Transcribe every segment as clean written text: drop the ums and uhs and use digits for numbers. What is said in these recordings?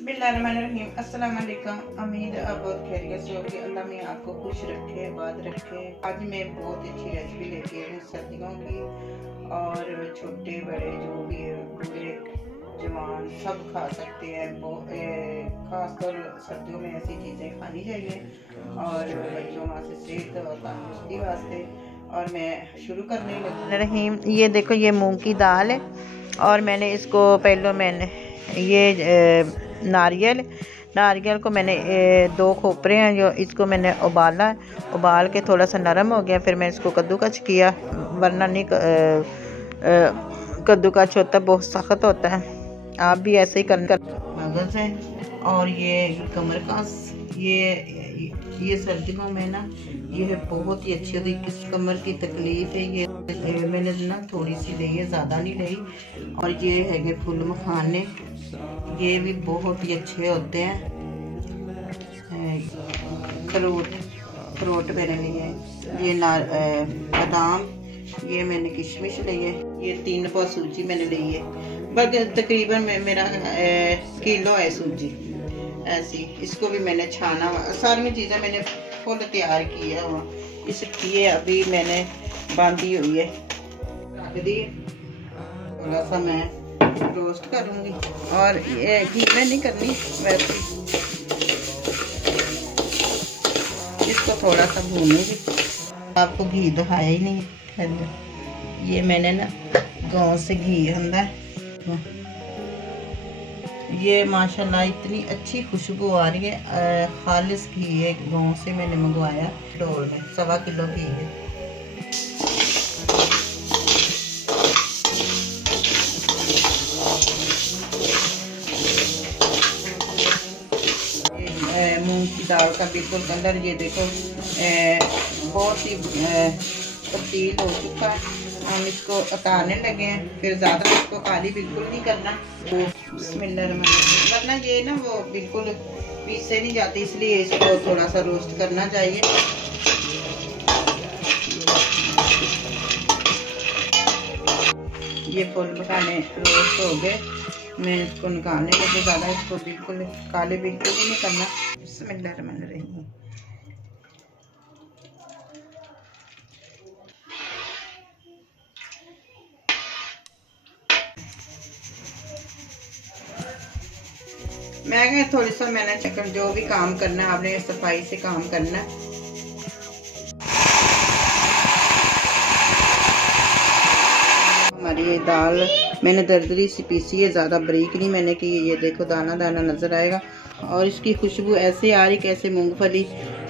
बिस्मिल्लाहिर्रहमानिर्रहीम। अस्सलाम वालेकुम। उम्मीद आप बहुत खैरियत से होगी। अल्लाह में आपको खुश रखे, आबाद रखे। आज मैं बहुत अच्छी रेसिपी लेके आई हूँ सर्दियों की, और छोटे बड़े जो भी है, बूढ़े जवान सब खा सकते हैं। ख़ासकर सर्दियों में ऐसी चीज़ें खानी चाहिए और बच्चों वास्ते, सेहत और तंदुरुस्ती वास्ते। और मैं शुरू करने लगी रहीम। ये देखो, ये मूंग की दाल है और मैंने इसको मैंने ये नारियल को मैंने 2 खोपरे हैं जो, इसको मैंने उबाल के थोड़ा सा नरम हो गया। फिर मैं इसको कद्दूकस किया, वरना नहीं कद्दूकस होता बहुत सख्त होता है। आप भी ऐसे ही कर मगज़ है। और ये कमरकस, ये सर्दियों में ना ये बहुत ही अच्छी होती है। किस कमर की तकलीफ है, ये मैंने ना थोड़ी सी ली है, ज़्यादा नहीं ली। और ये है फुल मखाने, ये भी बहुत ही अच्छे होते हैं। खरोट मैंने लिए, ये बादाम, ये मैंने किशमिश ली है। ये 3 पाव सूजी मैंने ली है, बल्कि तकरीबन मेरा किलो है सूजी ऐसी। इसको भी मैंने छाना, सारी चीज़ें मैंने फुल तैयार किया हुआ। ये अभी मैंने बांधी हुई है, रख दी। थोड़ा सा मैं रोस्ट करूँगी, और ये घी में नहीं करनी वैसे, इसको थोड़ा सा भूनूंगी। आपको घी दिखाया ही नहीं है। ये मैंने ना गांव से घी आंदा, ये माशाल्लाह इतनी अच्छी खुशबू आ रही है। खालिस घी है, गांव से मैंने मंगवाया। डोल में 1.25 किलो घी है। मूंग की दाल का बिल्कुल कलर ये देखो बहुत ही तब्दील हो चुका है। हम इसको उतारने लगे हैं। फिर ज़्यादा इसको काली बिल्कुल नहीं करना, वरना ये ना वो बिल्कुल पीसे नहीं जाती, इसलिए इसको थोड़ा सा रोस्ट करना चाहिए। ये फुल मखाने रोस्ट हो गए, मैं इसको निकालने लगे। ज़्यादा इसको बिल्कुल काले बिल्कुल ही नहीं करना। बिस्मिल्लाहिर्रहमानिर्रहीम। मैं थोड़ी सा मैंने चक्कर, जो भी काम करना है आपने सफाई से काम करना है। हमारी ये दाल मैंने दरदरी सी पीसी है, ज़्यादा बारीक नहीं मैंने की। ये देखो दाना दाना नज़र आएगा, और इसकी खुशबू ऐसे आ रही कैसे मूंगफली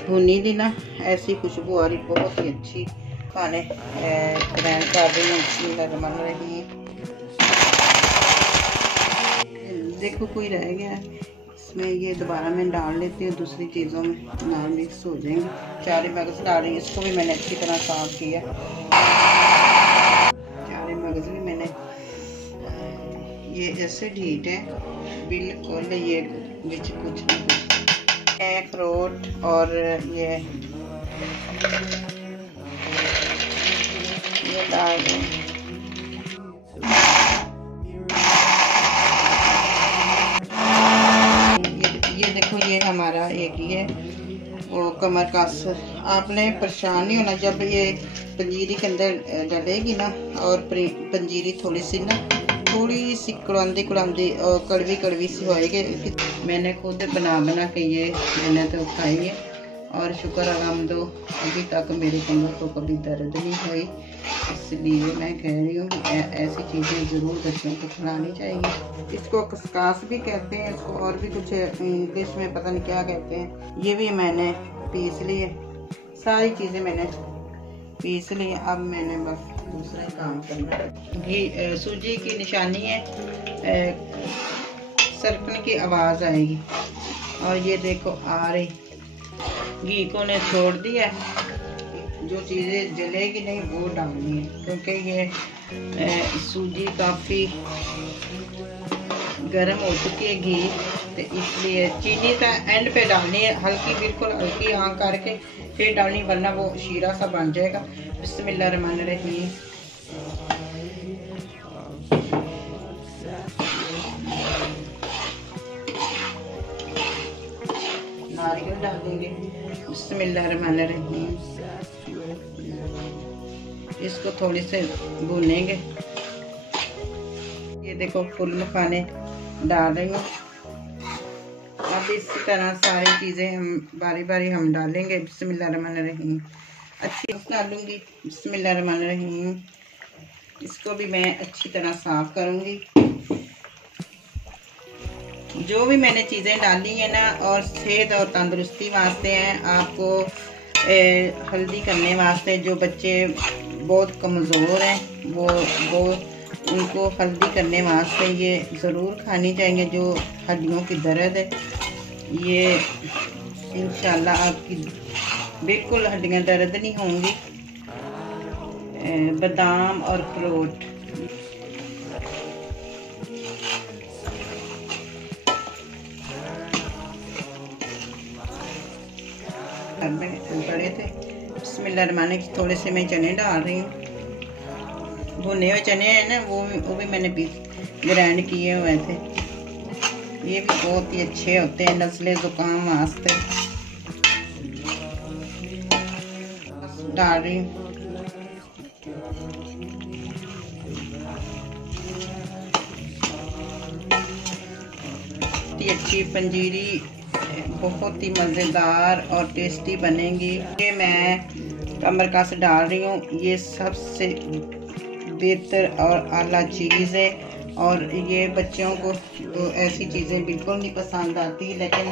भुनी थी ना, ऐसी खुशबू आ रही, बहुत ही अच्छी। खाने ग्रैंड कर रही हूँ। देखो कोई रह गया है इसमें, ये दोबारा मैं डाल लेती हूँ, दूसरी चीज़ों में ना मिक्स हो जाएंगे। 4 मगज़ डाल रही हूँ, इसको भी मैंने अच्छी तरह साफ किया। 4 मगज़ भी मैंने, ये ऐसे ढीठ है बिल्कुल, ये कुछ नहीं। अखरोट और ये डाल दें। ये देखो, ये हमारा एक ये वो कमर कस। आपने परेशान नहीं होना जब ये पंजीरी के अंदर डलेगी ना, और पंजीरी थोड़ी सी कुड़ांदी और कड़वी सी होएगी। मैंने खुद बना के ये मैंने तो खाई है, और शुक्र अलहम्दो अभी तक मेरी कमर को कभी दर्द नहीं हुई। इसलिए मैं कह रही हूँ कि ऐसी चीज़ें ज़रूर बच्चों को खिलानी चाहिए। इसको खसकास भी कहते हैं, इसको और भी कुछ इंग्लिश में पता नहीं क्या कहते हैं। ये भी मैंने पीस लिए, सारी चीज़ें मैंने पीस ली। अब मैंने बस दूसरा काम करना है। घी सूजी की निशानी है, सरकने की आवाज़ आएगी, और ये देखो आ रही। घी को ने छोड़ दिया, जो चीज़ें जलेगी नहीं वो डालनी है, क्योंकि ये सूजी काफ़ी गर्म हो चुकी है घी, तो इसलिए चीनी तो एंड पे डालनी है, हल्की बिल्कुल हल्की आँख करके फिर डालनी, वरना वो शीरा सा बन जाएगा। बिस्मिल्लाहिर्रहमानिर्रहीम। दूंगी। बिस्मिल्लाहिर्रहमानिर्रहीम। इसको थोड़ी से भूनेंगे। ये देखो फुल मखाने डाल रही हूँ। अब इसी तरह सारी चीज़ें हम बारी बारी हम डालेंगे। बिस्मिल्लाहिर्रहमानिर्रहीम। अच्छी डालूंगी। बिस्मिल्लाहिर्रहमानिर्रहीम। इसको भी मैं अच्छी तरह साफ करूंगी। जो भी मैंने चीज़ें डाली हैं ना, और सेहत और तंदुरुस्ती वास्ते हैं। आपको हेल्दी करने वास्ते, जो बच्चे बहुत कमज़ोर हैं वो उनको हेल्दी करने वास्ते ये ज़रूर खानी चाहिए। जो हड्डियों की दर्द है, ये इंशाल्लाह आपकी बिल्कुल हड्डियां दर्द नहीं होंगी। बादाम और अखरोट, बड़े थे। बिस्मिल्लाहिर्रहमानिर्रहीम। थोड़े से मैं चने डाल रही हूँ। भुने हुए चने हैं ना, वो भी मैंने ग्राइंड किए हुए थे। ये भी बहुत ही अच्छे होते हैं नज़ले ज़ुकाम वास्ते। डाल रही हूँ। अच्छी पंजीरी बहुत ही मज़ेदार और टेस्टी बनेगी। ये मैं कमरकस डाल रही हूँ। ये सबसे बेहतर और आला चीज़ है, और ये बच्चों को तो ऐसी चीज़ें बिल्कुल नहीं पसंद आती, लेकिन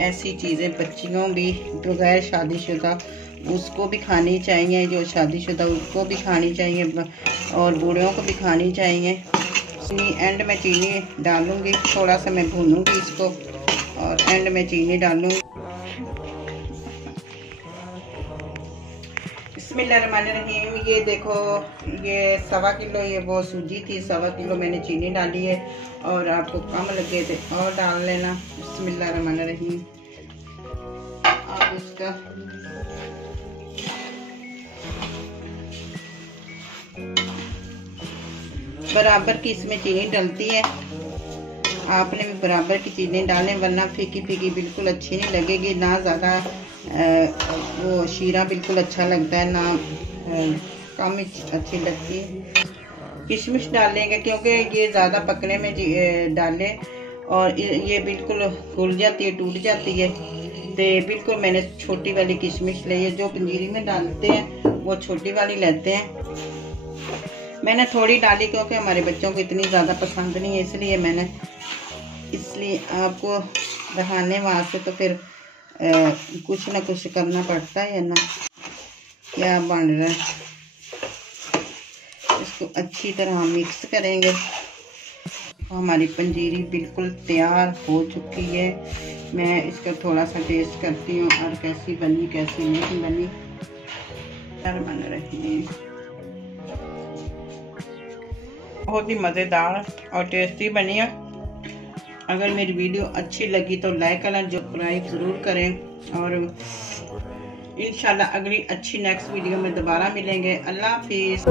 ऐसी चीज़ें बच्चियों भी बगैर शादीशुदा उसको भी खानी चाहिए। जो शादीशुदा उसको भी खानी चाहिए, और बूढ़ों को भी खानी चाहिए। एंड में चीनी डालूंगी। थोड़ा सा मैं भूनूंगी इसको, और एंड में चीनी डालूंगी। बिस्मिल्लाहिर्रहमानिर्रहीम। ये देखो, ये 1.25 किलो ये वो सूजी थी, 1.25 किलो मैंने चीनी डाली है। और आपको कम लगे थे और डाल लेना। बिस्मिल्लाहिर्रहमानिर्रहीम। आप इसका बराबर की इसमें चीनी डलती है। आपने भी बराबर की चीनी डालें, वरना फीकी फीकी बिल्कुल अच्छी नहीं लगेगी। ना ज़्यादा वो शीरा बिल्कुल अच्छा लगता है, ना कम अच्छी लगती है। किशमिश डालेंगे क्योंकि ये ज़्यादा पकने में डालें और ये बिल्कुल घुल जाती है, टूट जाती है। तो बिल्कुल मैंने छोटी वाली किशमिश ली है। जो पंजीरी में डालते हैं वो छोटी वाली लेते हैं। मैंने थोड़ी डाली क्योंकि हमारे बच्चों को इतनी ज़्यादा पसंद नहीं है, इसलिए आपको दिखाने वास्ते तो फिर कुछ ना कुछ करना पड़ता है ना। क्या बन रहा है, इसको अच्छी तरह मिक्स करेंगे। हमारी पंजीरी बिल्कुल तैयार हो चुकी है। मैं इसका थोड़ा सा टेस्ट करती हूँ और कैसी बनी कैसी नहीं बनी। बन रही है, बहुत ही मज़ेदार और टेस्टी बनी है। अगर मेरी वीडियो अच्छी लगी तो लाइक करना, सब्सक्राइब ज़रूर करें, और इंशाल्लाह अगली अच्छी नेक्स्ट वीडियो में दोबारा मिलेंगे। अल्लाह हाफिज़।